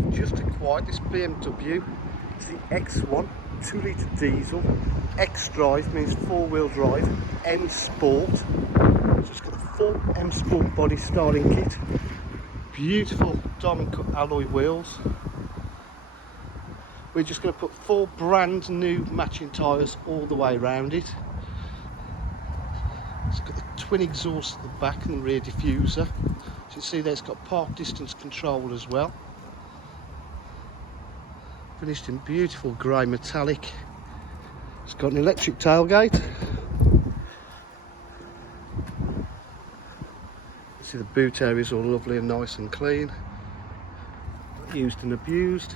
we've just acquired this BMW. It's the X1 2-litre diesel. xDrive means 4-wheel drive, M Sport. So it's got a full M Sport body styling kit. Beautiful diamond cut alloy wheels. We're just going to put 4 brand new matching tyres all the way around it. It's got the twin exhaust at the back and the rear diffuser. So you can see there it's got park distance control as well. Finished in beautiful grey metallic. It's got an electric tailgate. See the boot area is all lovely and nice and clean. Not used and abused.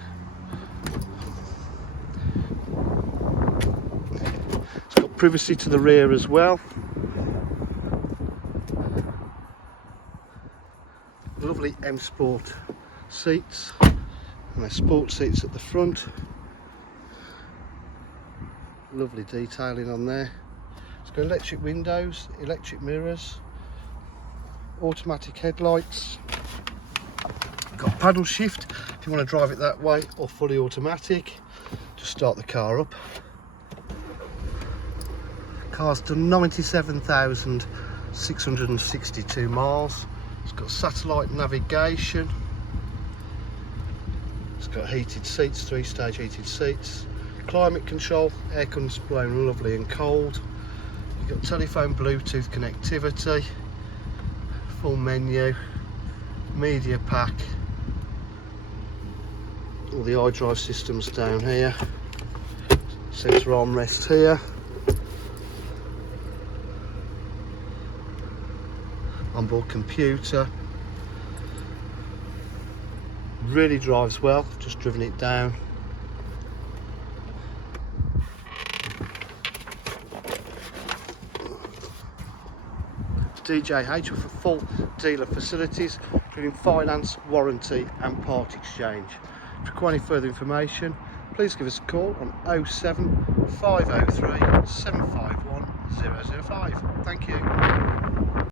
It's got privacy to the rear as well. Lovely M Sport seats, and there's sport seats at the front. Lovely detailing on there. It's got electric windows, electric mirrors, automatic headlights. Got paddle shift if you want to drive it that way, or fully automatic. Just start the car up. Car's done 97,662 miles. It's got satellite navigation. It's got heated seats, 3-stage heated seats. Climate control, air comes blowing lovely and cold. You've got telephone, Bluetooth connectivity. Full menu, media pack, all the iDrive systems down here, centre armrest here, onboard computer. Really drives well, just driven it down. DJH for full dealer facilities, including finance, warranty and part exchange. If you require any further information, please give us a call on 07 503 751 005. Thank you.